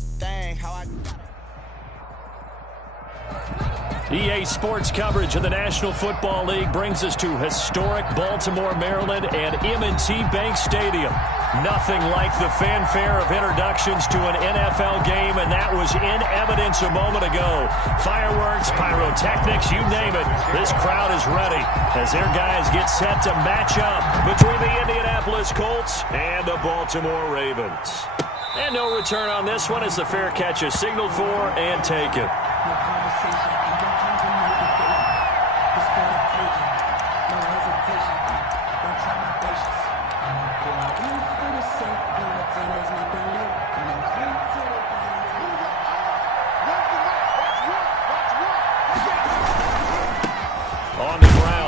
thing, how I EA Sports coverage of the National Football League brings us to historic Baltimore, Maryland, and M&T Bank Stadium. Nothing like the fanfare of introductions to an NFL game, and that was in evidence a moment ago. Fireworks, pyrotechnics, you name it. This crowd is ready as their guys get set to match up between the Indianapolis Colts and the Baltimore Ravens. And no return on this one as the fair catch is signaled for and taken.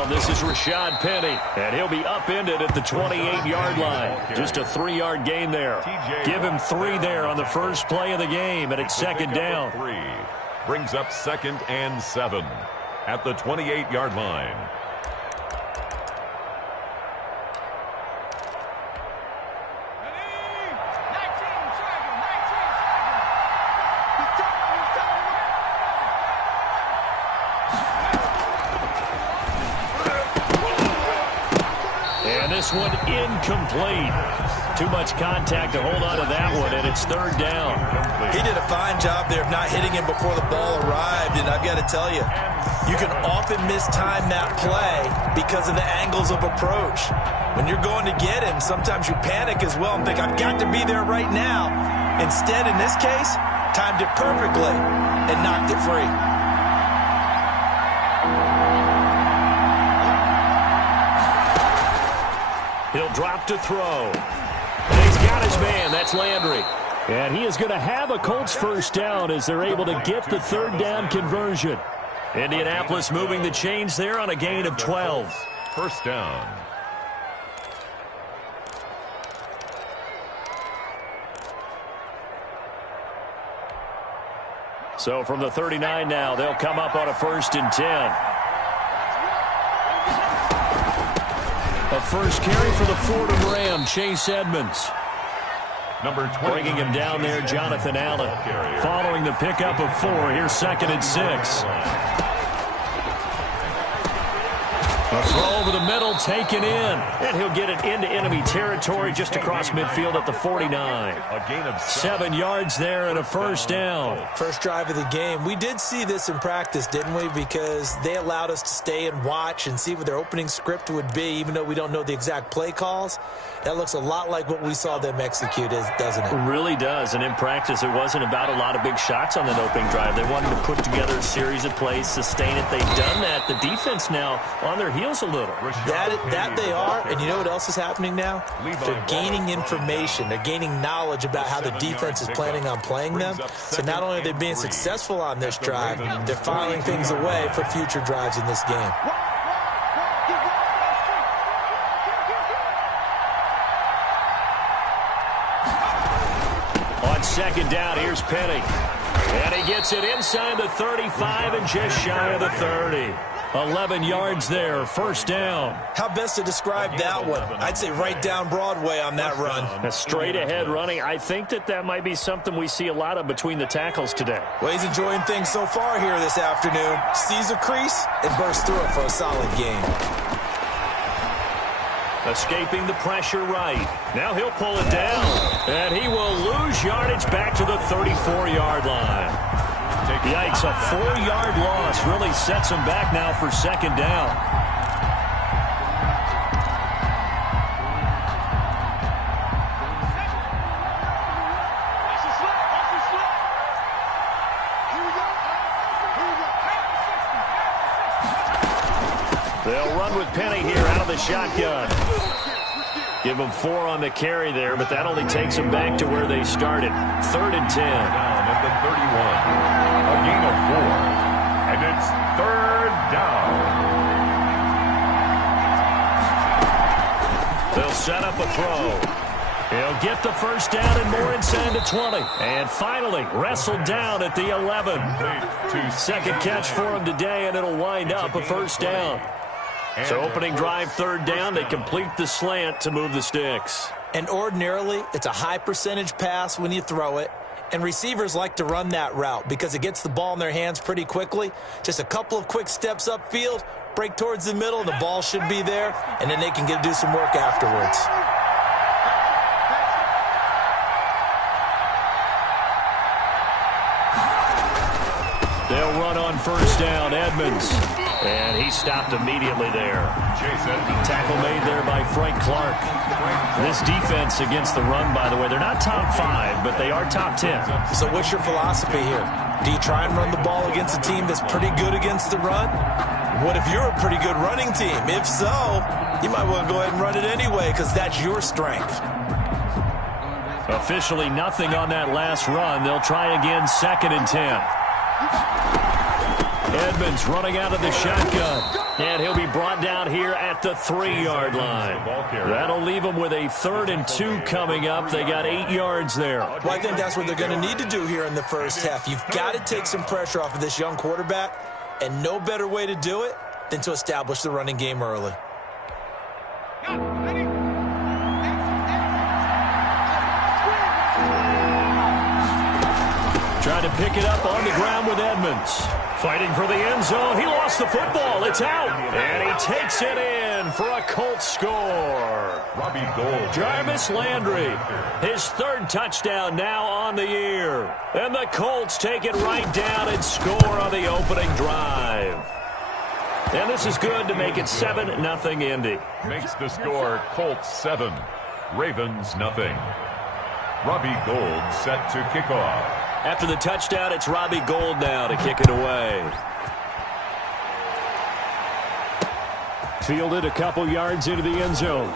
This is Rashad Penny, and he'll be upended at the 28-yard line. Just a 3-yard gain there. Give him 3 there on the first play of the game, and it's second down. Brings up 2nd and 7 at the 28-yard line. This one incomplete. Too much contact to hold on to that one, and it's 3rd down. He did a fine job there of not hitting him before the ball arrived, and I've got to tell you, you can often mistime that play because of the angles of approach. When you're going to get him, sometimes you panic as well and think, I've got to be there right now. Instead, in this case, timed it perfectly and knocked it free. He'll drop to throw. And he's got his man. That's Landry. And he is going to have a Colts first down as they're able to get the 3rd down conversion. Indianapolis moving the chains there on a gain of 12. First down. So from the 39 now, they'll come up on a 1st and 10. A first carry for the Fordham Ram, Chase Edmonds. Number 20. Bringing him down there, Jonathan Allen. Following the pickup of 4, here's 2nd and 6. A throw over the middle, taken in. And he'll get it into enemy territory just across midfield at the 49. A gain of 7 yards there and a first down. First drive of the game. We did see this in practice, didn't we? Because they allowed us to stay and watch and see what their opening script would be, even though we don't know the exact play calls. That looks a lot like what we saw them execute, doesn't it? It really does. And in practice, it wasn't about a lot of big shots on that opening drive. They wanted to put together a series of plays, sustain it. They've done that. The defense now on their heels a little. That they are, and you know what else is happening now? They're gaining information. They're gaining knowledge about how the defense is planning on playing them. So not only are they being successful on this drive, they're filing things away for future drives in this game. On second down, here's Penny. And he gets it inside the 35 and just shy of the 30. 11 yards there, first down. How best to describe that one? I'd say right down Broadway on that run. A straight ahead running. I think that might be something we see a lot of between the tackles today. Well, he's enjoying things so far here this afternoon. Sees a crease and bursts through it for a solid gain. Escaping the pressure right. Now he'll pull it down. And he will lose yardage back to the 34-yard line. Yikes, a 4-yard loss really sets him back now for second down. They'll run with Penny here out of the shotgun. Give them 4 on the carry there, but that only takes them back to where they started. 3rd and 10. Down at the 31. A gain of 4. And it's 3rd down. They'll set up a throw. He'll get the first down and more inside the 20. And finally, wrestled down at the 11. Second catch for him today, and it'll wind up a first down. So opening drive, 3rd down, they complete the slant to move the sticks. And ordinarily, it's a high percentage pass when you throw it. And receivers like to run that route because it gets the ball in their hands pretty quickly. Just a couple of quick steps upfield, break towards the middle, and the ball should be there, and then they can do some work afterwards. They'll run on first down, Edmonds. And he stopped immediately there. Tackle made there by Frank Clark. This defense against the run, by the way, they're not top 5, but they are top 10. So what's your philosophy here? Do you try and run the ball against a team that's pretty good against the run? What if you're a pretty good running team? If so, you might want to go ahead and run it anyway because that's your strength. Officially nothing on that last run. They'll try again, 2nd and 10. Edmonds running out of the shotgun. And he'll be brought down here at the 3-yard line. That'll leave them with a 3rd and 2 coming up. They got 8 yards there. Well, I think that's what they're going to need to do here in the first half. You've got to take some pressure off of this young quarterback, and no better way to do it than to establish the running game early. Trying to pick it up on the ground with Edmonds. Fighting for the end zone. He lost the football. It's out. And he takes it in for a Colts score. Jarvis Landry, his 3rd touchdown now on the year. And the Colts take it right down and score on the opening drive. And this is good to make it 7-0 Indy. Makes the score Colts 7, Ravens nothing. Robbie Gould set to kick off. After the touchdown, it's Robbie Gould now to kick it away. Fielded a couple yards into the end zone.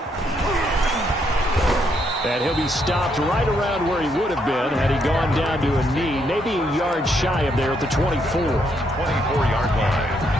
And he'll be stopped right around where he would have been had he gone down to a knee, maybe a yard shy of there at the 24. 24-yard line.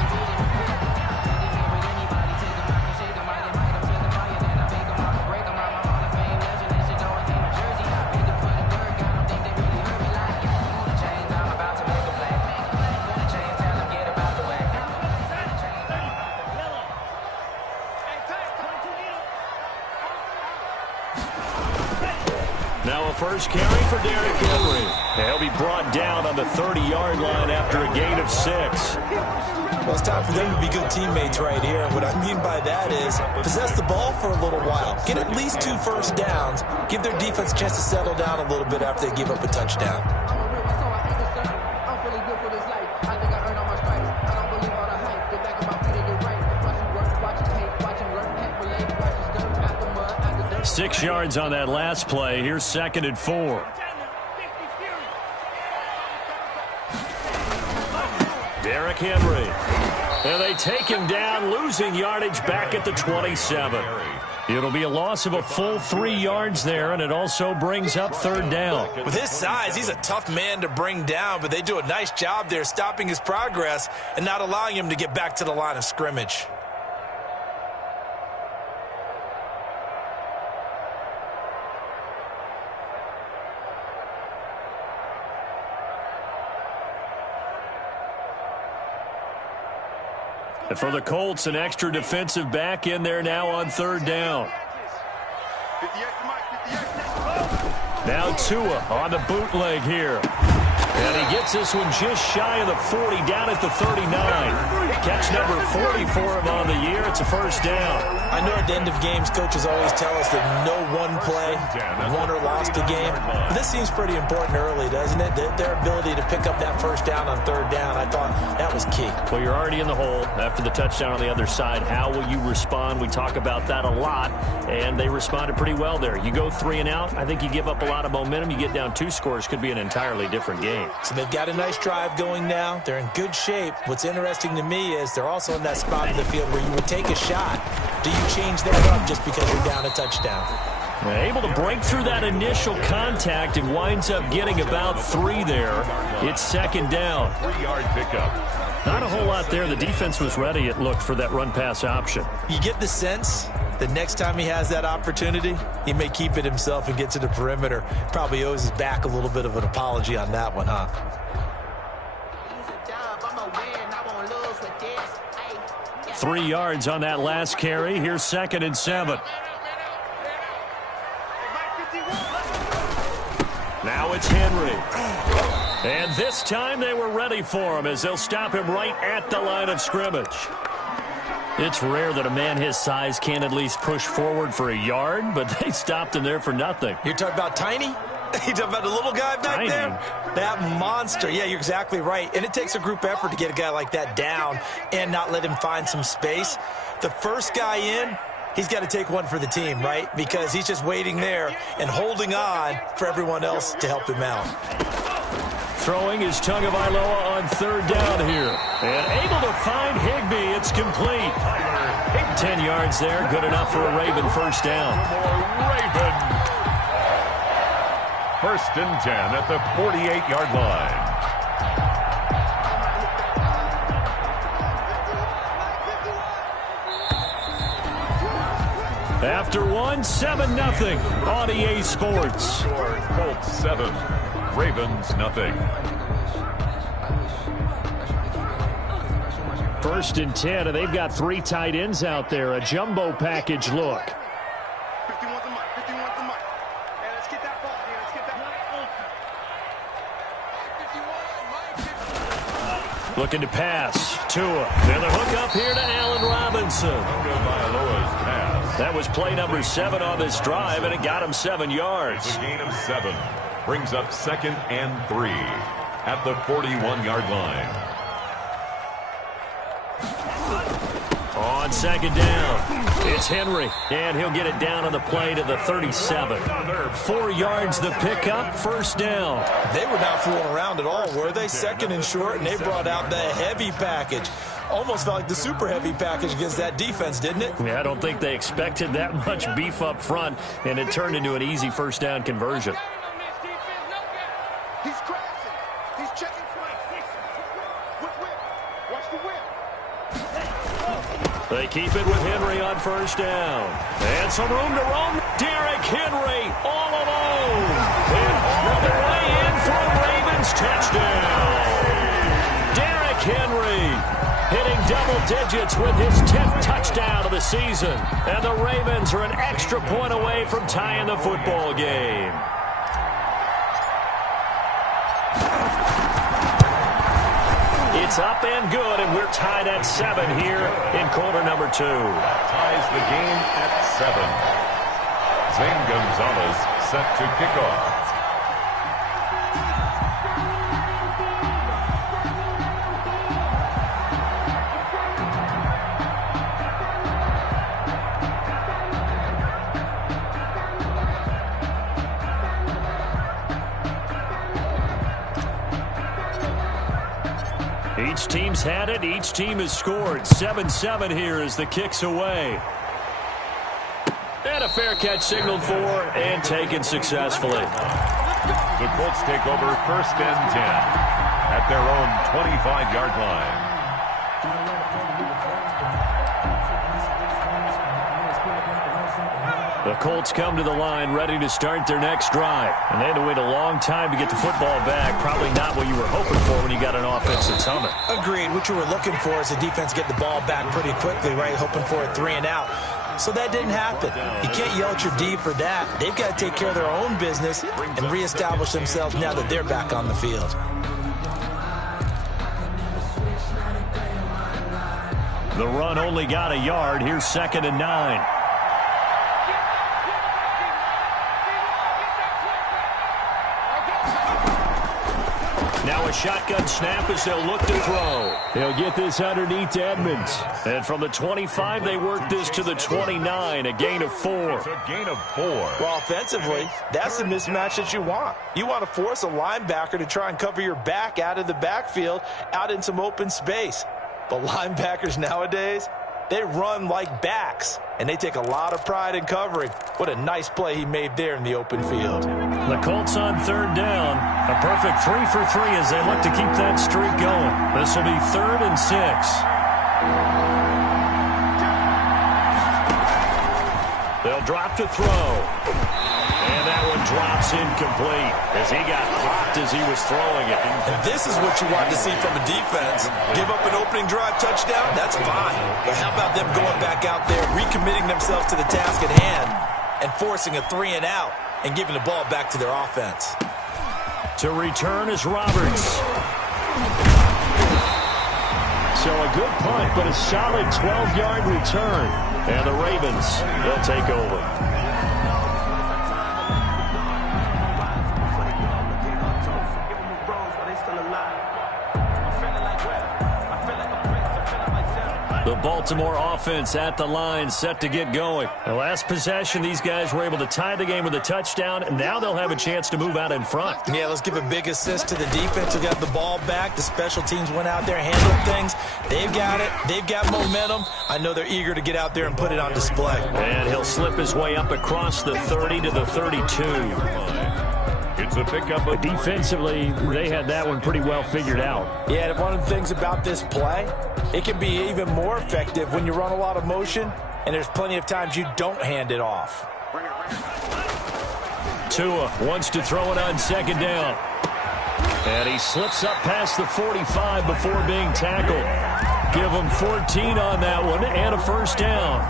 First carry for Derrick Henry. He'll be brought down on the 30-yard line after a gain of 6. Well, it's time for them to be good teammates right here. And what I mean by that is possess the ball for a little while. Get at least 2 first downs. Give their defense a chance to settle down a little bit after they give up a touchdown. Six yards on that last play. Here's 2nd and 4. Derrick Henry. And they take him down, losing yardage back at the 27. It'll be a loss of a full 3 yards there, and it also brings up 3rd down. With his size, he's a tough man to bring down, but they do a nice job there stopping his progress and not allowing him to get back to the line of scrimmage. And for the Colts, an extra defensive back in there now on 3rd down. Now Tua on the bootleg here. And he gets this one just shy of the 40, down at the 39. Catch number 40 for him on the year. It's a first down. I know at the end of games, coaches always tell us that no one play won or lost a game. But this seems pretty important early, doesn't it? Their ability to pick up that first down on 3rd down, I thought that was key. Well, you're already in the hole after the touchdown on the other side. How will you respond? We talk about that a lot, and they responded pretty well there. You go 3 and out, I think you give up a lot of momentum. You get down 2 scores, could be an entirely different game. So they've got a nice drive going now. They're in good shape. What's interesting to me is they're also in that spot of the field where you would take a shot. Do you change that up just because you're down a touchdown? Able to break through that initial contact and winds up getting about 3 there. It's 2nd down. 3-yard pickup. Not a whole lot there. The defense was ready, it looked, for that run-pass option. You get the sense the next time he has that opportunity, he may keep it himself and get to the perimeter. Probably owes his back a little bit of an apology on that one, huh? 3 yards on that last carry. Here's 2nd and 7. Now it's Henry. And this time they were ready for him as they'll stop him right at the line of scrimmage. It's rare that a man his size can't at least push forward for a yard, but they stopped him there for nothing. You're talking about Tiny? You talking about the little guy back there? That monster. Yeah, you're exactly right. And it takes a group effort to get a guy like that down and not let him find some space. The first guy in, he's got to take one for the team, right? Because he's just waiting there and holding on for everyone else to help him out. Throwing is Tagovailoa on third down here. And able to find Higbee. It's complete. 10 yards there. Good enough for a Raven first down. Raven. First and 10 at the 48-yard line. After one, 7-0 on EA Sports. Colts 7, Ravens nothing. First and 10, and they've got 3 tight ends out there. A jumbo package look. Looking to pass. Tua. And the hook up here to Allen Robinson. That was play number 7 on this drive, and it got him 7 yards. It's a gain of 7. Brings up 2nd and 3 at the 41-yard line. On 2nd down, it's Henry, and he'll get it down on the play to the 37. 4 yards the pickup, first down. They were not fooling around at all, were they? 2nd and short, and they brought out the heavy package. Almost felt like the super heavy package against that defense, didn't it? Yeah, I don't think they expected that much beef up front, and it turned into an easy first down conversion. They keep it with Henry on first down. And some room to roam. Derrick Henry all alone. And all the way in for a Ravens touchdown. Derrick Henry hitting double digits with his 10th touchdown of the season. And the Ravens are an extra point away from tying the football game. It's up and good, and we're tied at 7 here in quarter number 2. Ties the game at 7. Zane Gonzalez set to kick off. Each team's had it. Each team has scored. 7-7 here as the kick's away. And a fair catch signaled for and taken successfully. The Colts take over 1st and 10 at their own 25-yard line. The Colts come to the line ready to start their next drive. And they had to wait a long time to get the football back. Probably not what you were hoping for when you got an offense that's humming. Agreed. What you were looking for is the defense get the ball back pretty quickly, right? Hoping for a 3 and out. So that didn't happen. You can't yell at your D for that. They've got to take care of their own business and reestablish themselves now that they're back on the field. The run only got a yard. Here's 2nd and 9. Now a shotgun snap as they'll look to throw. They'll get this underneath to Edmonds. And from the 25, they work this to the 29, a gain of 4. It's a gain of 4. Well, offensively, that's the mismatch that you want. You want to force a linebacker to try and cover your back out of the backfield, out in some open space. But linebackers nowadays, they run like backs, and they take a lot of pride in covering. What a nice play he made there in the open field. The Colts on 3rd down. A perfect 3 for 3 as they look to keep that streak going. This will be 3rd and 6. They'll drop to throw. And that one drops incomplete as he got popped as he was throwing it. And this is what you want to see from a defense. Give up an opening drive touchdown, that's fine. But how about them going back out there, recommitting themselves to the task at hand, and forcing a 3 and out and giving the ball back to their offense? To return is Roberts. So a good punt, but a solid 12-yard return. And the Ravens, they'll take over. The Baltimore offense at the line, set to get going. The last possession, these guys were able to tie the game with a touchdown, and now they'll have a chance to move out in front. Yeah, let's give a big assist to the defense who got the ball back. The special teams went out there, handled things. They've got it. They've got momentum. I know they're eager to get out there and put it on display. And he'll slip his way up across the 30 to the 32. It's a pickup. Defensively, they had that one pretty well figured out. Yeah, and one of the things about this play, it can be even more effective when you run a lot of motion, and there's plenty of times you don't hand it off. Tua wants to throw it on second down. And he slips up past the 45 before being tackled. Give him 14 on that one and a first down.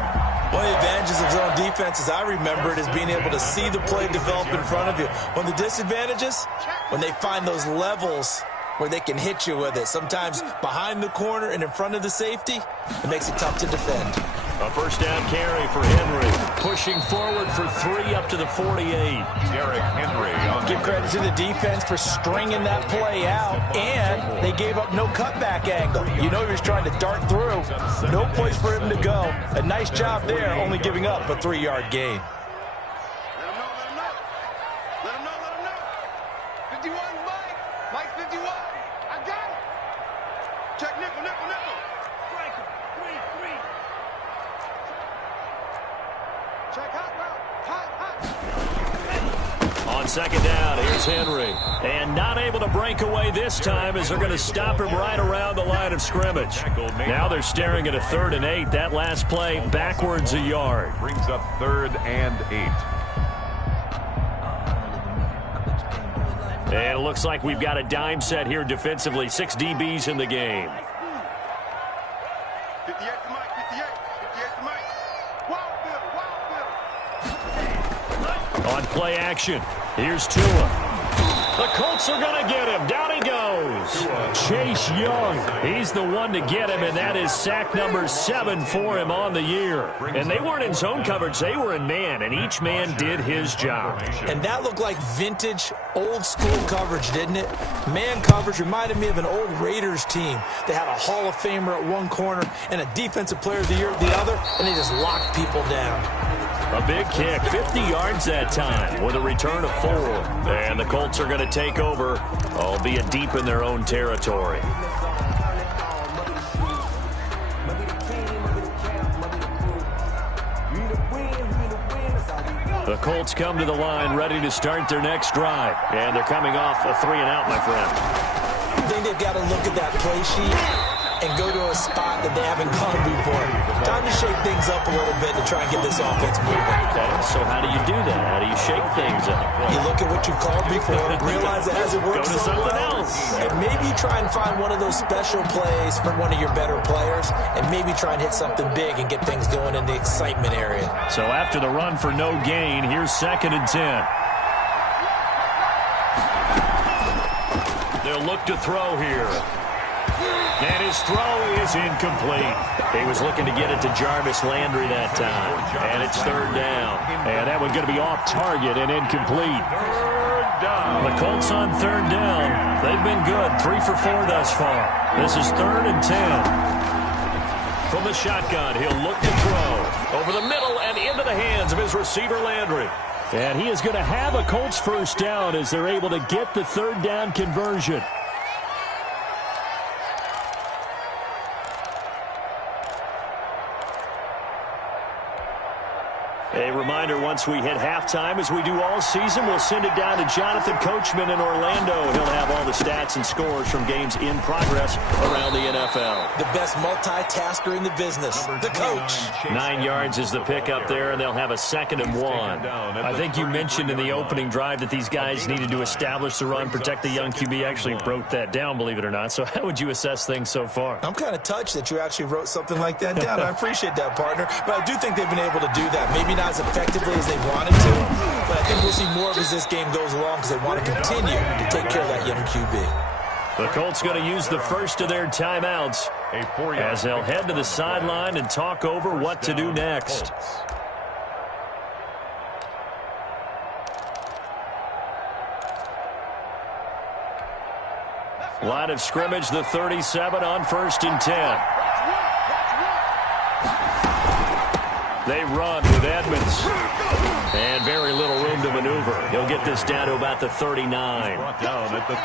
One of the advantages of zone defense, as I remember it, is being able to see the play develop in front of you. One of the disadvantages, when they find those levels where they can hit you with it, sometimes behind the corner and in front of the safety, it makes it tough to defend. A first down carry for Henry. Pushing forward for 3 up to the 48. Derrick Henry. Give credit to the defense for stringing that play out, and they gave up no cutback angle. You know he was trying to dart through. No place for him to go. A nice job there, only giving up a 3-yard gain. Let him know. 51, Mike 51. I got it. Check nickel. Strike him. 3. Check hot route. Hot. On second down, here's Henry. And not able to break away this time as they're going to stop him right around the line of scrimmage. Now they're staring at a 3rd and 8. That last play backwards a yard. Brings up 3rd and 8. And it looks like we've got a dime set here defensively. 6 DBs in the game. 58 to Mike. 58 to Mike. Wild Bill. On play action, here's Tua. The Colts are going to get him. Down he goes. Chase Young, he's the one to get him, and that is sack number 7 for him on the year. And they weren't in zone coverage. They were in man, and each man did his job. And that looked like vintage, old-school coverage, didn't it? Man coverage reminded me of an old Raiders team. They had a Hall of Famer at one corner and a Defensive Player of the Year at the other, and they just locked people down. A big kick, 50 yards that time with a return of 4. And the Colts are going to take over, albeit deep in their own territory. The Colts come to the line ready to start their next drive. And they're coming off a 3-and-out, my friend. I think they've got to look at that play sheet and go to a spot that they haven't gone before. Time to shake things up a little bit to try and get this offense moving. Okay, so how do you do that? How do you shake things up? You look at what you called before, realize it hasn't worked Go to so something well, else. and maybe try and find one of those special plays from one of your better players, and maybe try and hit something big and get things going in the excitement area. So after the run for no gain, here's 2nd and 10. They'll look to throw here. And his throw is incomplete. He was looking to get it to Jarvis Landry that time. And it's 3rd down. And that one's going to be off target and incomplete. 3rd down. The Colts on 3rd down. They've been good. 3 for 4 thus far. This is 3rd and 10. From the shotgun, he'll look to throw. Over the middle and into the hands of his receiver, Landry. And he is going to have a Colts first down as they're able to get the 3rd down conversion. A reminder, once we hit halftime, as we do all season, we'll send it down to Jonathan Coachman in Orlando. He'll have all the stats and scores from games in progress around the NFL. The best multitasker in the business, the coach. 9 yards is the pickup there, and they'll have a 2nd and 1. I think you mentioned in the opening drive that these guys needed to establish the run, protect the young QB. Actually broke that down, believe it or not. So how would you assess things so far? I'm kind of touched that you actually wrote something like that down. I appreciate that, partner. But I do think they've been able to do that. Maybe not as effectively as they wanted to, but I think we'll see more of as this game goes along because they want to continue to take care of that young QB. The Colts going to use the first of their timeouts as they'll head to the sideline and talk over what to do next. Line of scrimmage, the 37 on 1st and 10. They run with Edmonds. And very little room to maneuver. He'll get this down to about the 39.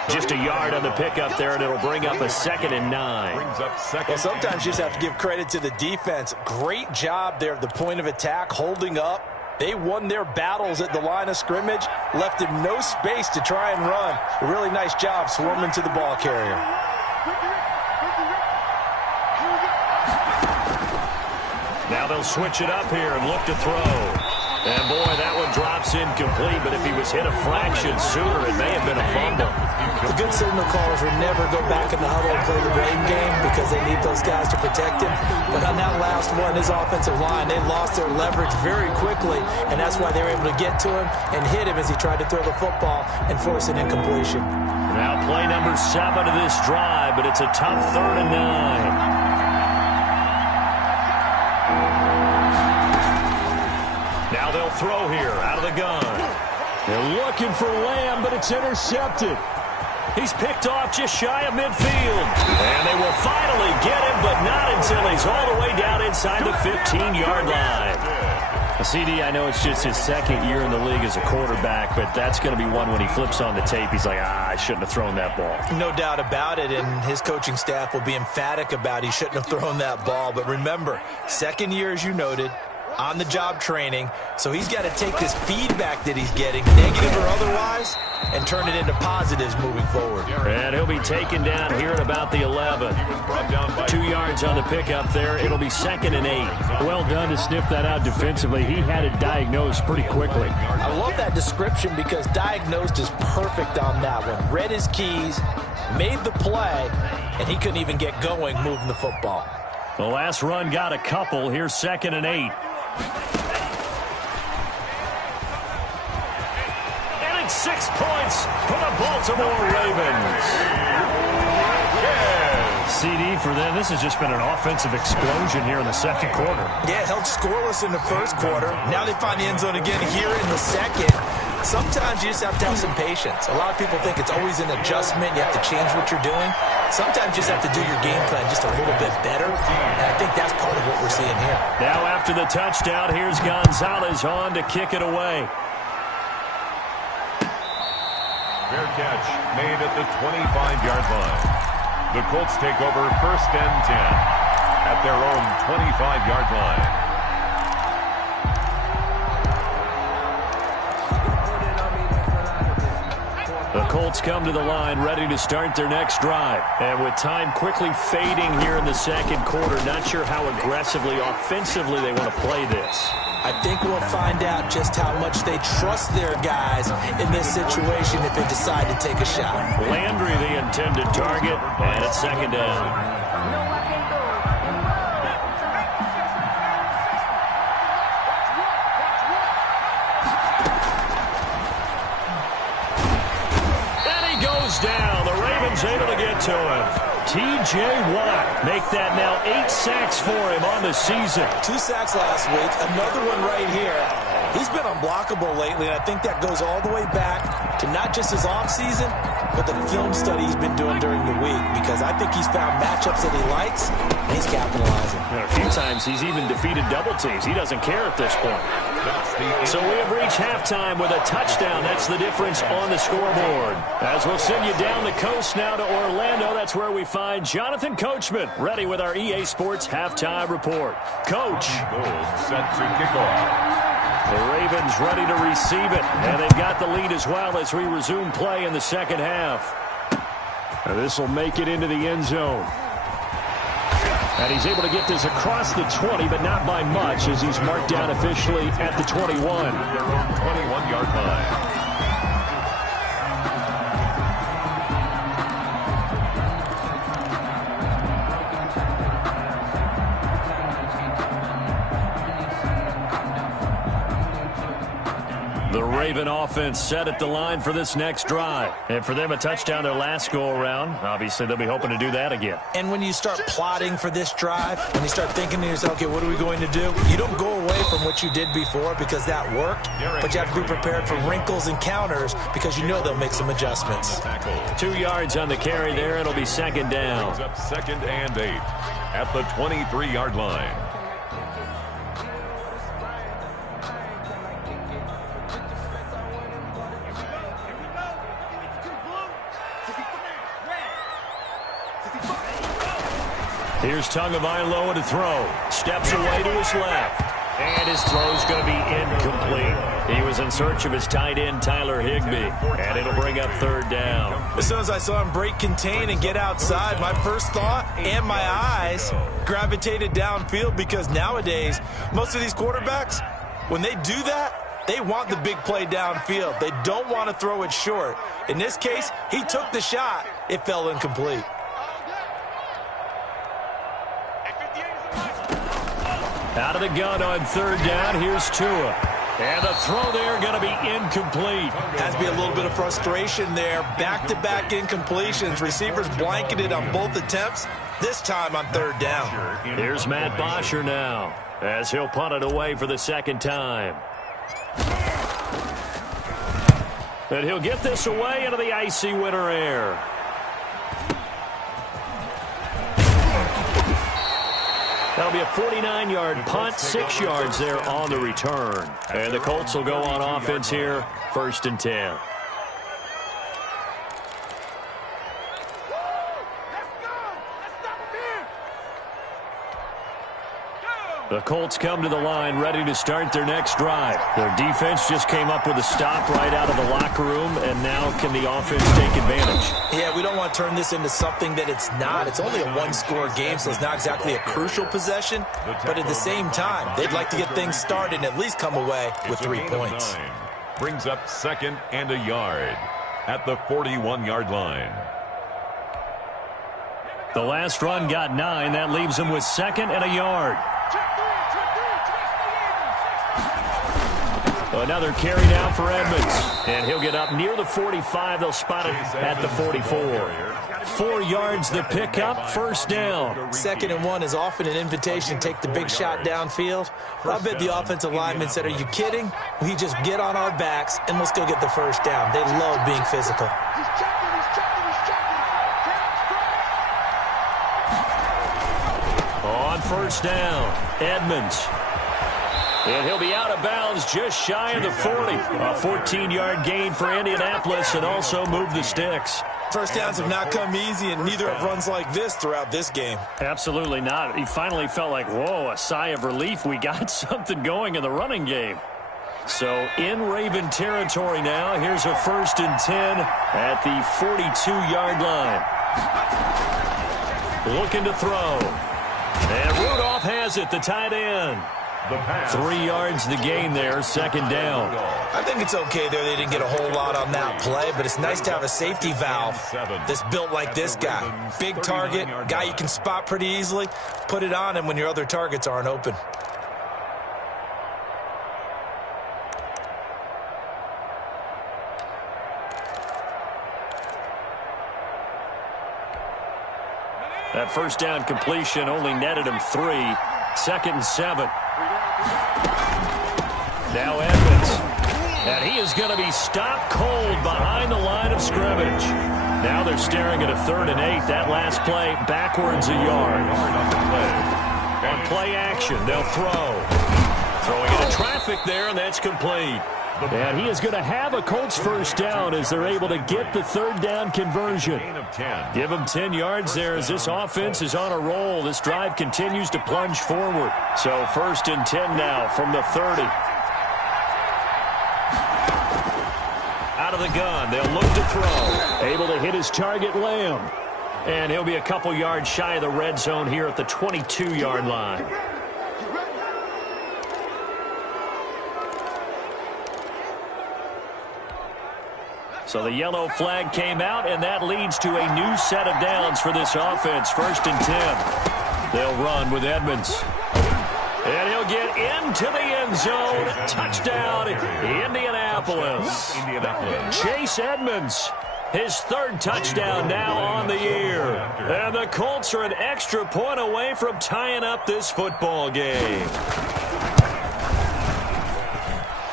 Just a yard on the pickup there, and it'll bring up a 2nd and 9. Well, sometimes you just have to give credit to the defense. Great job there at the point of attack, holding up. They won their battles at the line of scrimmage, left him no space to try and run. A really nice job swarming to the ball carrier. Now they'll switch it up here and look to throw. And, boy, that one drops incomplete, but if he was hit a fraction sooner, it may have been a fumble. The good signal callers will never go back in the huddle and play the blame game because they need those guys to protect him. But on that last one, his offensive line, they lost their leverage very quickly, and that's why they were able to get to him and hit him as he tried to throw the football and force an incompletion. Now play number 7 of this drive, but it's a tough 3rd and 9. Now they'll throw here out of the gun. They're looking for Lamb, but it's intercepted. He's picked off just shy of midfield. And they will finally get him, but not until he's all the way down inside the 15-yard line. CD, I know it's just his 2nd year in the league as a quarterback, but that's going to be one when he flips on the tape. He's like, I shouldn't have thrown that ball. No doubt about it, and his coaching staff will be emphatic about he shouldn't have thrown that ball. But remember, 2nd year, as you noted, on-the-job training, so he's got to take this feedback that he's getting, negative or otherwise, and turn it into positives moving forward. And he'll be taken down here at about the 11. 2 yards on the pickup there. It'll be 2nd and 8. Well done to sniff that out defensively. He had it diagnosed pretty quickly. I love that description because diagnosed is perfect on that one. Read his keys, made the play, and he couldn't even get going moving the football. The last run got a couple. Here's 2nd and 8. And it's 6 points for the Baltimore Ravens. CD for them. This has just been an offensive explosion here in the 2nd quarter. Yeah, held scoreless in the 1st quarter. Now they find the end zone again here in the 2nd. Sometimes you just have to have some patience. A lot of people think it's always an adjustment. You have to change what you're doing. Sometimes you just have to do your game plan just a little bit better. And I think that's part of what we're seeing here. Now after the touchdown, here's Gonzalez on to kick it away. Fair catch made at the 25-yard line. The Colts take over 1st and 10 at their own 25-yard line. The Colts come to the line ready to start their next drive. And with time quickly fading here in the 2nd quarter, not sure how aggressively, offensively they want to play this. I think we'll find out just how much they trust their guys in this situation if they decide to take a shot. Landry the intended target, and it's 2nd down. Down. The Ravens able to get to him. T.J. Watt make that now 8 sacks for him on the season. 2 sacks last week. Another one right here. He's been unblockable lately, and I think that goes all the way back to not just his offseason, but the film study he's been doing during the week, because I think he's found matchups that he likes, and he's capitalizing. And a few times he's even defeated double teams. He doesn't care at this point. So we have reached halftime with a touchdown. That's the difference on the scoreboard. As we'll send you down the coast now to Orlando, that's where we find Jonathan Coachman, ready with our EA Sports halftime report. Coach. Set to kick off. The Ravens ready to receive it, and they've got the lead as well as we resume play in the 2nd half. And this will make it into the end zone. And he's able to get this across the 20, but not by much, as he's marked down officially at the 21. Their own 21-yard line. The Raven offense set at the line for this next drive. And for them, a touchdown their last go-around. Obviously, they'll be hoping to do that again. And when you start plotting for this drive, when you start thinking to yourself, okay, what are we going to do? You don't go away from what you did before because that worked, but you have to be prepared for wrinkles and counters because you know they'll make some adjustments. 2 yards on the carry there. It'll be second down. Up 2nd and 8 at the 23-yard line. Here's Tagovailoa to throw. Steps away to his left. And his throw's going to be incomplete. He was in search of his tight end, Tyler Higbee. And it'll bring up 3rd down. As soon as I saw him break contain and get outside, my first thought and my eyes gravitated downfield because nowadays, most of these quarterbacks, when they do that, they want the big play downfield. They don't want to throw it short. In this case, he took the shot. It fell incomplete. Out of the gun on 3rd down, here's Tua. And the throw there going to be incomplete. Has to be a little bit of frustration there. Back-to-back incompletions. Receivers blanketed on both attempts, this time on 3rd down. Here's Matt Bosher now, as he'll punt it away for the 2nd time. And he'll get this away into the icy winter air. That'll be a 49-yard punt, 6 yards there on the return. And the Colts will go on offense here, 1st and 10. The Colts come to the line ready to start their next drive. Their defense just came up with a stop right out of the locker room, and now can the offense take advantage? Yeah, we don't want to turn this into something that it's not. It's only a one-score game, so it's not exactly a crucial possession. But at the same time, they'd like to get things started and at least come away with 3 points. Brings up 2nd and a yard at the 41-yard line. The last run got 9. That leaves them with 2nd and a yard. Another carry now for Edmonds. And he'll get up near the 45. They'll spot it at the 44. 4 yards the pickup, 1st down. 2nd and 1 is often an invitation to take the big shot downfield. I bet the offensive linemen said, are you kidding? We just get on our backs and let's go get the 1st down. They love being physical. On 1st down, Edmonds. And he'll be out of bounds just shy of the 40. A 14-yard gain for Indianapolis and also move the sticks. 1st downs have not come easy, and neither have runs like this throughout this game. Absolutely not. He finally felt like, whoa, a sigh of relief. We got something going in the running game. So in Raven territory now, here's a 1st and 10 at the 42-yard line. Looking to throw. And Rudolph has it, the tight end. 3 yards the gain there, 2nd down. I think it's okay there. They didn't get a whole lot on that play, but it's nice to have a safety valve that's built like this guy. Big target, guy you can spot pretty easily. Put it on him when your other targets aren't open. That 1st down completion only netted him 3. 2nd and 7. Now Edmonds. And he is going to be stopped cold behind the line of scrimmage. Now they're staring at a 3rd and 8. That last play backwards a yard. On play action, they'll throw. Throwing into traffic there, and that's complete. And he is going to have a Colts 1st down as they're able to get the 3rd down conversion. Give him 10 yards there as this offense is on a roll. This drive continues to plunge forward. So 1st and 10 now from the 30. Out of the gun. They'll look to throw. Able to hit his target, Lamb. And he'll be a couple yards shy of the red zone here at the 22-yard line. So the yellow flag came out, and that leads to a new set of downs for this offense. 1st and 10. They'll run with Edmonds. And he'll get into the end zone. Touchdown, Indianapolis. Chase Edmonds, his 3rd touchdown now on the year. And the Colts are an extra point away from tying up this football game.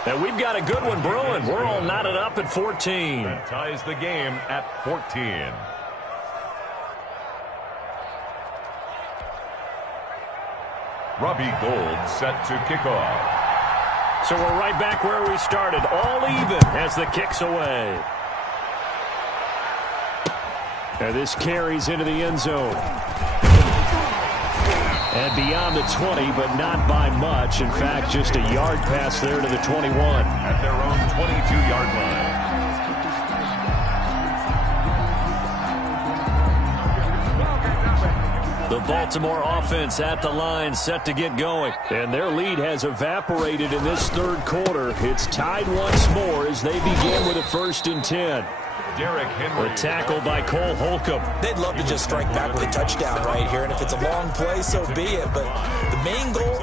And we've got a good one brewing. We're all knotted up at 14. That ties the game at 14. Robbie Gould set to kick off. So we're right back where we started. All even as the kick's away. And this carries into the end zone. And beyond the 20, but not by much. In fact, just a yard pass there to the 21. At their own 22-yard line. The Baltimore offense at the line, set to get going. And their lead has evaporated in this 3rd quarter. It's tied once more as they begin with a 1st and 10. Derrick Henry. A tackle by Cole Holcomb. They'd love to just strike back with a touchdown right here, and if it's a long play, so be it. But the main goal,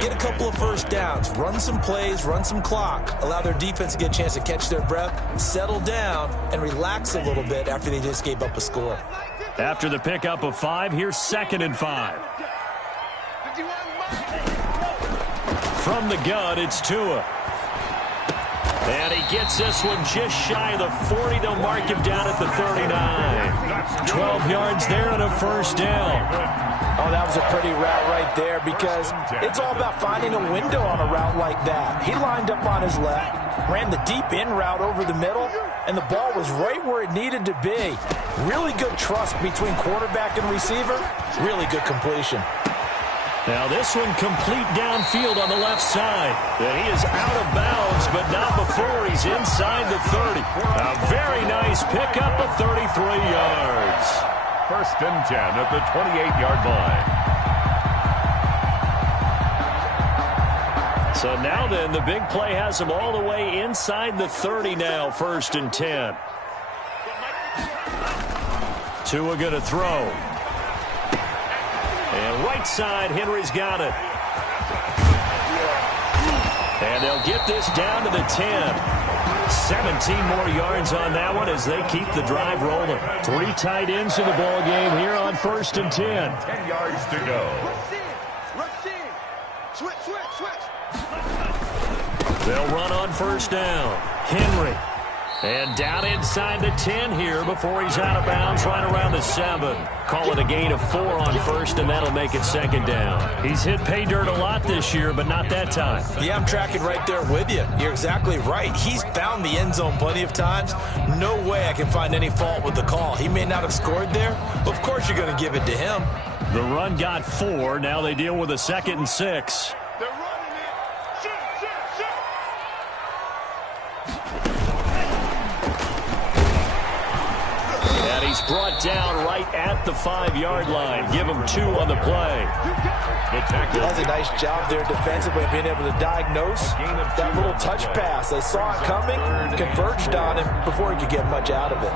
get a couple of 1st downs, run some plays, run some clock, allow their defense to get a chance to catch their breath, settle down, and relax a little bit after they just gave up a score. After the pickup of 5, here's 2nd and 5. From the gun, it's Tua. And he gets this one just shy of the 40. They'll mark him down at the 39. 12 yards there and a 1st down. Oh, that was a pretty route right there because it's all about finding a window on a route like that. He lined up on his left, ran the deep in route over the middle, and the ball was right where it needed to be. Really good trust between quarterback and receiver. Really good completion. Now this one complete downfield on the left side. And he is out of bounds, but not before he's inside the 30. A very nice pickup of 33 yards. 1st and 10 at the 28-yard line. So now then, the big play has him all the way inside the 30 now, 1st and 10. Tua going to throw. And right side, Henry's got it. And they'll get this down to the 10. 17 more yards on that one as they keep the drive rolling. 3 tight ends in the ball game here on 1st and 10. 10 yards to go. They'll run on 1st down. Henry. And down inside the 10 here before he's out of bounds right around the 7. Call it a gain of 4 on 1st, and that'll make it 2nd down. He's hit pay dirt a lot this year, but not that time. Yeah, I'm tracking right there with you. You're exactly right. He's found the end zone plenty of times. No way I can find any fault with the call. He may not have scored there, but of course you're going to give it to him. The run got 4. Now they deal with a 2nd and 6. He's brought down right at the 5-yard line. Give him 2 on the play. That's a nice job there defensively, being able to diagnose that little touch pass. They saw it coming, converged on him before he could get much out of it.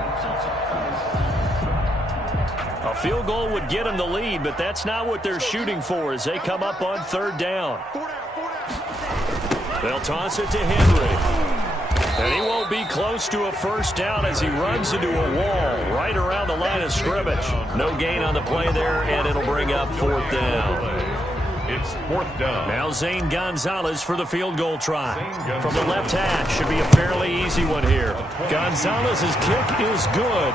A field goal would get him the lead, but that's not what they're shooting for as they come up on 3rd down. They'll toss it to Henry. And he won't be close to a 1st down as he runs into a wall right around the line of scrimmage. No gain on the play there, and it'll bring up 4th down. It's 4th down. Now Zane Gonzalez for the field goal try. From the left hash, should be a fairly easy one here. Gonzalez's kick is good.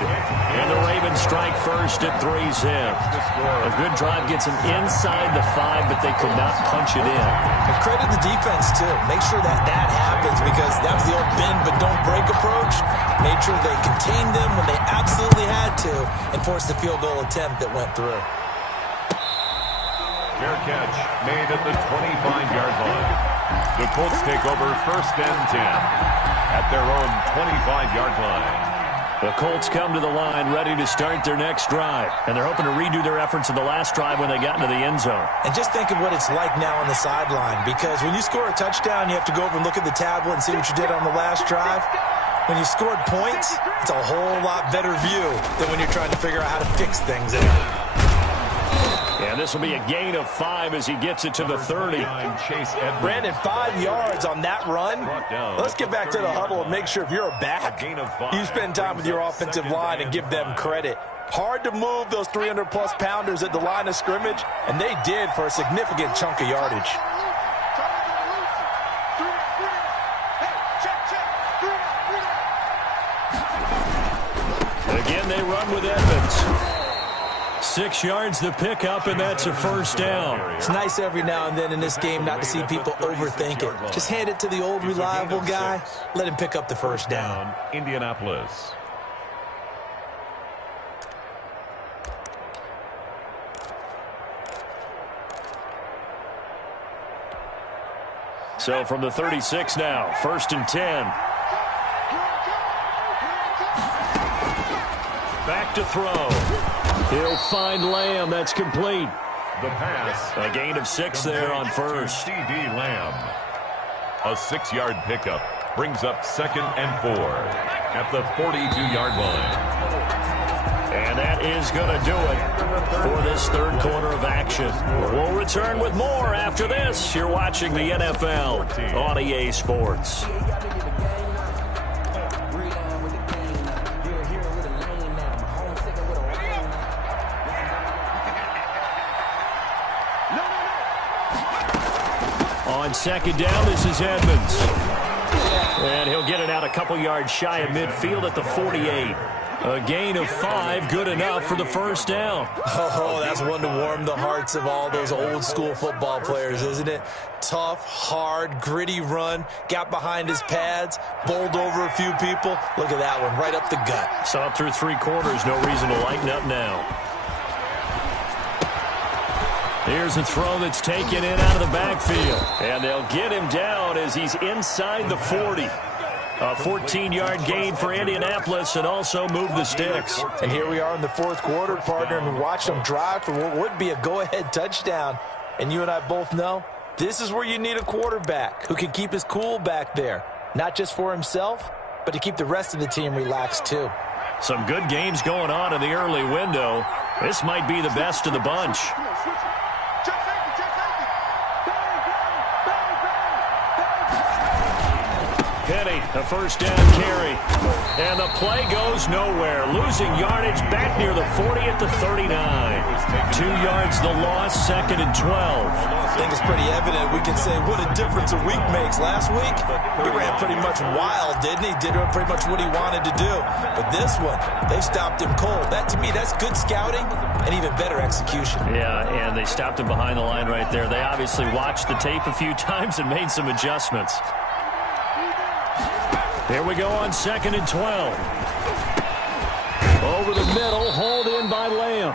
And the Ravens strike first at 3-zip. A good drive gets them inside the 5, but they could not punch it in. And credit the defense, too. Make sure that happens because that was the old bend but don't break approach. Made sure they contained them when they absolutely had to and forced the field goal attempt that went through. Fair catch made at the 25-yard line. The Colts take over 1st and 10 at their own 25-yard line. The Colts come to the line ready to start their next drive, and they're hoping to redo their efforts in the last drive when they got into the end zone. And just think of what it's like now on the sideline, because when you score a touchdown, you have to go over and look at the tablet and see what you did on the last drive. When you scored points, it's a whole lot better view than when you're trying to figure out how to fix things there. And this will be a gain of 5 as he gets it to the 30. Brandon, 5 yards on that run. Let's get back to the huddle and make sure if you're a back, you spend time with your offensive line and give them credit. Hard to move those 300-plus pounders at the line of scrimmage, and they did for a significant chunk of yardage. Again, they run with Edmonds. 6 yards the pickup, and that's a first down. It's nice every now and then in this game not to see people overthink it. Just hand it to the old reliable guy. Let him pick up the first down. Indianapolis. So from the 36 now, 1st and 10. Back to throw. He'll find Lamb. That's complete. The pass. A gain of 6 there on first. C.D. Lamb. A 6-yard pickup brings up 2nd and 4 at the 42-yard line. And that is going to do it for this third quarter of action. We'll return with more after this. You're watching the NFL on EA Sports. On 2nd down, this is Edmonds. And he'll get it out a couple yards shy of midfield at the 48. A gain of 5, good enough for the first down. Oh, that's one to warm the hearts of all those old-school football players, isn't it? Tough, hard, gritty run, got behind his pads, bowled over a few people. Look at that one, right up the gut. Saw it through 3 quarters, no reason to lighten up now. Here's a throw that's taken in out of the backfield. And they'll get him down as he's inside the 40. A 14-yard gain for Indianapolis and also move the sticks. And here we are in the 4th quarter, partner, and we watched them drive for what would be a go-ahead touchdown. And you and I both know this is where you need a quarterback who can keep his cool back there. Not just for himself, but to keep the rest of the team relaxed too. Some good games going on in the early window. This might be the best of the bunch. Penny, a first down carry. And the play goes nowhere. Losing yardage back near the 40 at the 39. 2 yards the loss, 2nd and 12. I think it's pretty evident. We can say what a difference a week makes. Last week, he ran pretty much wild, didn't he? Did pretty much what he wanted to do. But this one, they stopped him cold. That, to me, that's good scouting and even better execution. Yeah, and they stopped him behind the line right there. They obviously watched the tape a few times and made some adjustments. Here we go on 2nd and 12. Over the middle, hauled in by Lamb.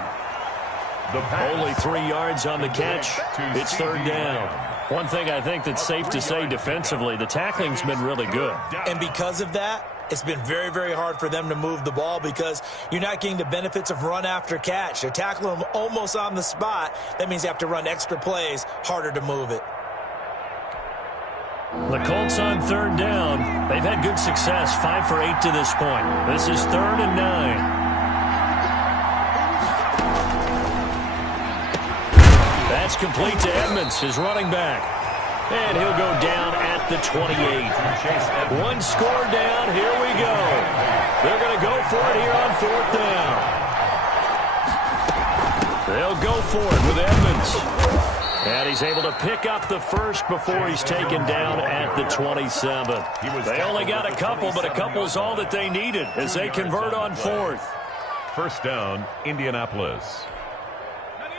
Only 3 yards on the catch. It's 3rd down. One thing I think that's safe to say defensively, the tackling's been really good. And because of that, it's been very, very hard for them to move the ball because you're not getting the benefits of run after catch. They're tackling them almost on the spot. That means you have to run extra plays, harder to move it. The Colts on 3rd down. They've had good success, 5 for 8 to this point. This is 3rd and 9. That's complete to Edmonds, his running back. And he'll go down at the 28. One score down, here we go. They're going to go for it here on 4th down. They'll go for it with Edmonds. And he's able to pick up the first before he's taken down at the 27. They only got a couple, but a couple's all that they needed as they convert on 4th. First down, Indianapolis.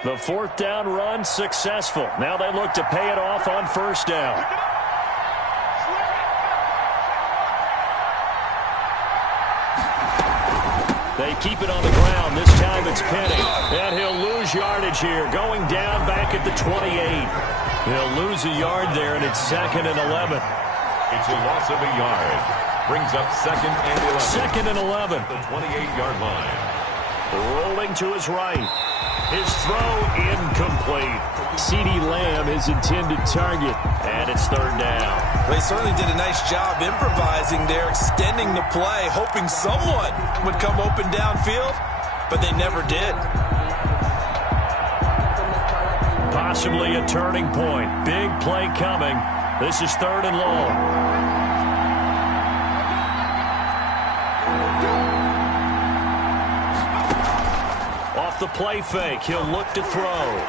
The 4th down run successful. Now they look to pay it off on 1st down. They keep it on the ground. This time it's Penny. And he'll lose yardage here. Going down back at the 28. He'll lose a yard there, and it's 2nd and 11. It's a loss of a yard. Brings up 2nd and 11. 2nd and 11. The 28-yard line. Rolling to his right. His throw incomplete. CeeDee Lamb is intended target, and it's 3rd down. They certainly did a nice job improvising there, extending the play, hoping someone would come open downfield, but they never did. Possibly a turning point. Big play coming. This is 3rd and long. Off the play fake, he'll look to throw.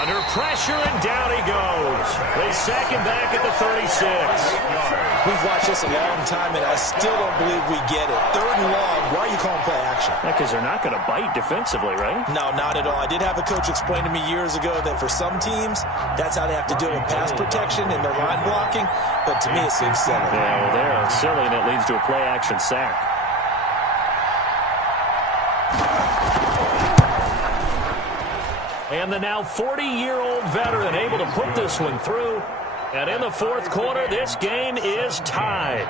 Under pressure, and down he goes. They sack him back at the 36. We've watched this a long time, and I still don't believe we get it. 3rd and long, why are you calling play action? Because they're not going to bite defensively, right? No, not at all. I did have a coach explain to me years ago that for some teams, that's how they have to deal with pass protection and their line blocking, but to me it seems silly. Yeah, well, they're silly, and it leads to a play action sack. And the now 40-year-old veteran able to put this one through. And in the 4th quarter, this game is tied.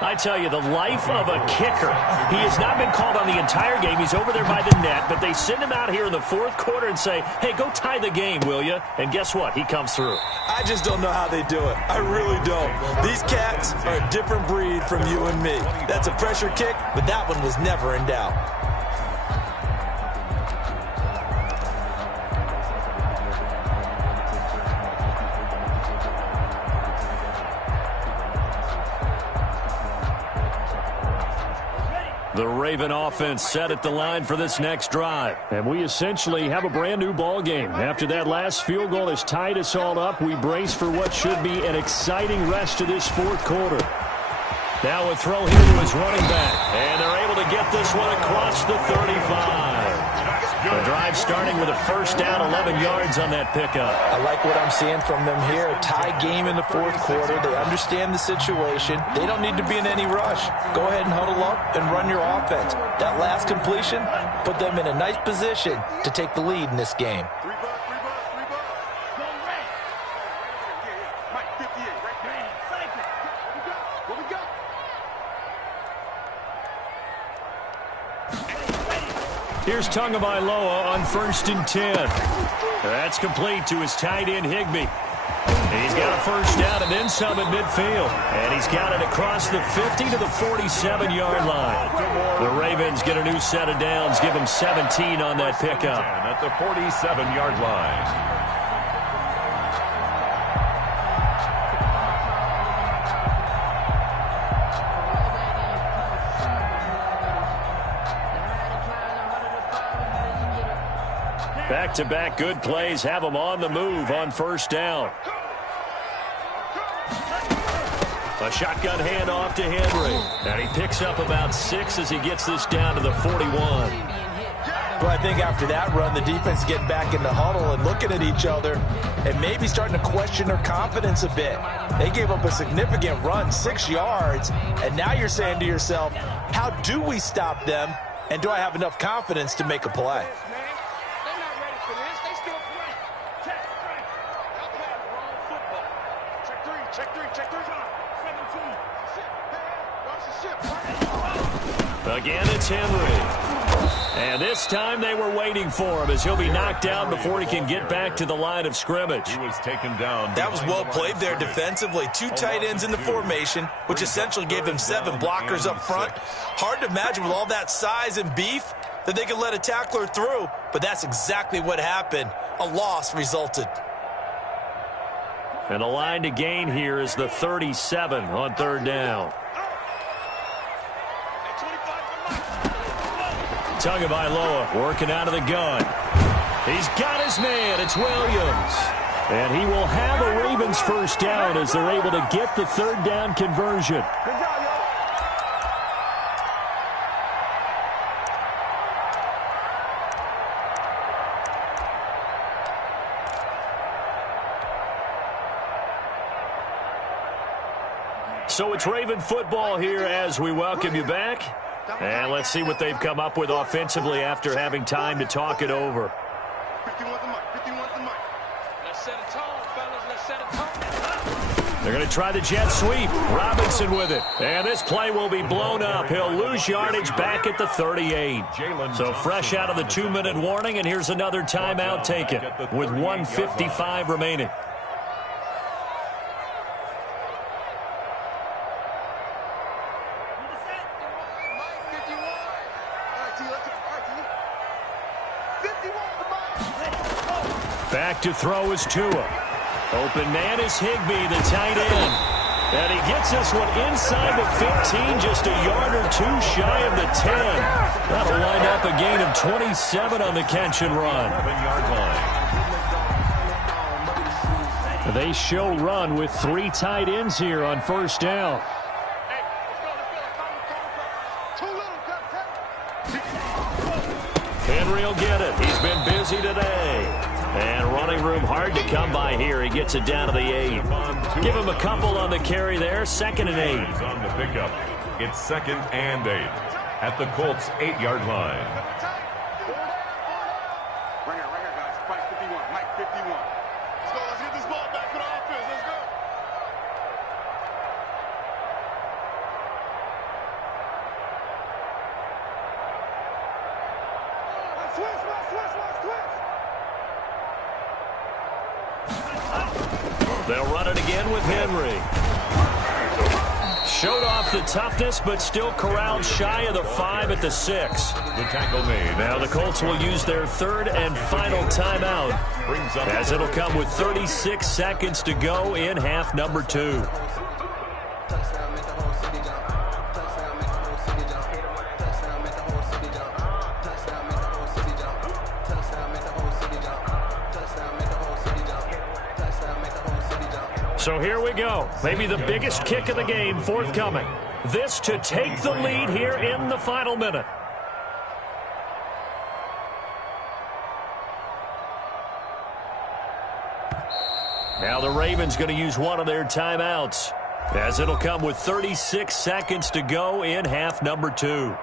I tell you, the life of a kicker. He has not been called on the entire game. He's over there by the net, but they send him out here in the 4th quarter and say, hey, go tie the game, will you? And guess what? He comes through. I just don't know how they do it. I really don't. These cats are a different breed from you and me. That's a pressure kick, but that one was never in doubt. The Raven offense set at the line for this next drive. And we essentially have a brand new ball game. After that last field goal has tied us all up, we brace for what should be an exciting rest to this 4th quarter. Now a throw here to his running back. And they're able to get this one across the 35. The drive starting with a 1st down, 11 yards on that pickup. I like what I'm seeing from them here. A tie game in the 4th quarter. They understand the situation. They don't need to be in any rush. Go ahead and huddle up and run your offense. That last completion put them in a nice position to take the lead in this game. Here's Tagovailoa on 1st and 10. That's complete to his tight end, Higbee. He's got a 1st down and then some at midfield. And he's got it across the 50 to the 47-yard line. The Ravens get a new set of downs, give them 17 on that pickup. At the 47-yard line. Back-to-back good plays have them on the move on 1st down. A shotgun handoff to Henry. And he picks up about 6 as he gets this down to the 41. Well, I think after that run, the defense getting back in the huddle and looking at each other and maybe starting to question their confidence a bit. They gave up a significant run, 6 yards, and now you're saying to yourself, how do we stop them, and do I have enough confidence to make a play? Again, it's Henry. And this time they were waiting for him as he'll be knocked down before he can get back to the line of scrimmage. He was taken down. That was well played there defensively. 2 tight ends in the formation, which essentially gave them 7 blockers up front. Hard to imagine with all that size and beef that they could let a tackler through, but that's exactly what happened. A loss resulted. And the line to gain here is the 37 on 3rd down. Tagovailoa working out of the gun. He's got his man. It's Williams. And he will have a Ravens 1st down as they're able to get the 3rd down conversion. So it's Raven football here as we welcome you back. And let's see what they've come up with offensively after having time to talk it over. 51 to Mike. 51 They're going to try the jet sweep. Robinson with it. And this play will be blown up. He'll lose yardage back at the 38. So fresh out of the 2-minute warning, and here's another timeout taken with 1:55 remaining. Back to throw is Tua. Open man is Higbee, the tight end. And he gets this one inside the 15, just a yard or two shy of the 10. That'll wind up a gain of 27 on the catch and run. They show run with 3 tight ends here on first down. Henry will get it. He's been busy today. And running room hard to come by here. He gets it down to the 8. Give him a couple on the carry there. 2nd and 8. On the pickup. It's 2nd and 8 at the Colts 8-yard line. Right here, guys. Mike 51. Mike 51. Let's go. Let's get this ball back for the offense. Let's go. Switch. They'll run it again with Henry. Showed off the toughness, but still corralled shy of the 5 at the 6. The tackle made. Now the Colts will use their 3rd and final timeout, as it'll come with 36 seconds to go in half number 2. So here we go. Maybe the biggest kick of the game forthcoming. This to take the lead here in the final minute. Now the Ravens going to use one of their timeouts, as it'll come with 36 seconds to go in half number 2.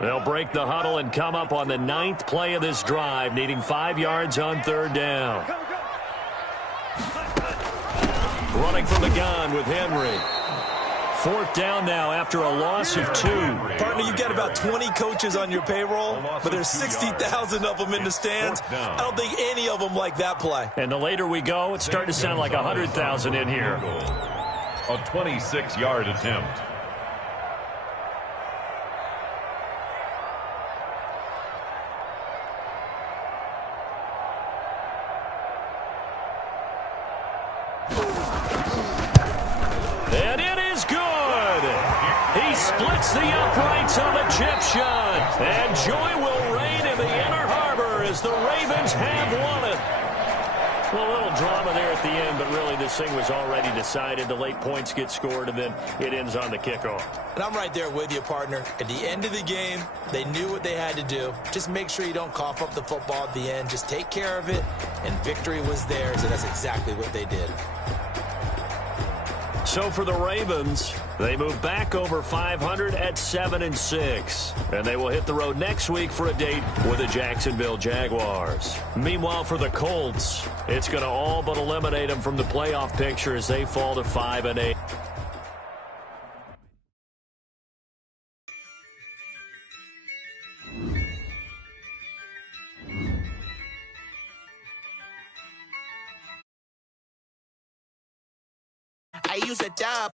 They'll break the huddle and come up on the 9th play of this drive, needing 5 yards on 3rd down. Running from the gun with Henry. 4th down now after a loss of 2. Partner, you've got about 20 coaches on your payroll, but there's 60,000 of them in the stands. I don't think any of them like that play. And the later we go, it's starting to sound like 100,000 in here. A 26-yard attempt. Splits the uprights on the chip shot. And joy will reign in the Inner Harbor as the Ravens have won it. Well, a little drama there at the end, but really this thing was already decided. The late points get scored, and then it ends on the kickoff. And I'm right there with you, partner. At the end of the game, they knew what they had to do. Just make sure you don't cough up the football at the end. Just take care of it, and victory was theirs, and that's exactly what they did. So for the Ravens, they move back over 500 at 7-6. And they will hit the road next week for a date with the Jacksonville Jaguars. Meanwhile, for the Colts, it's going to all but eliminate them from the playoff picture as they fall to 5-8. I use a dub.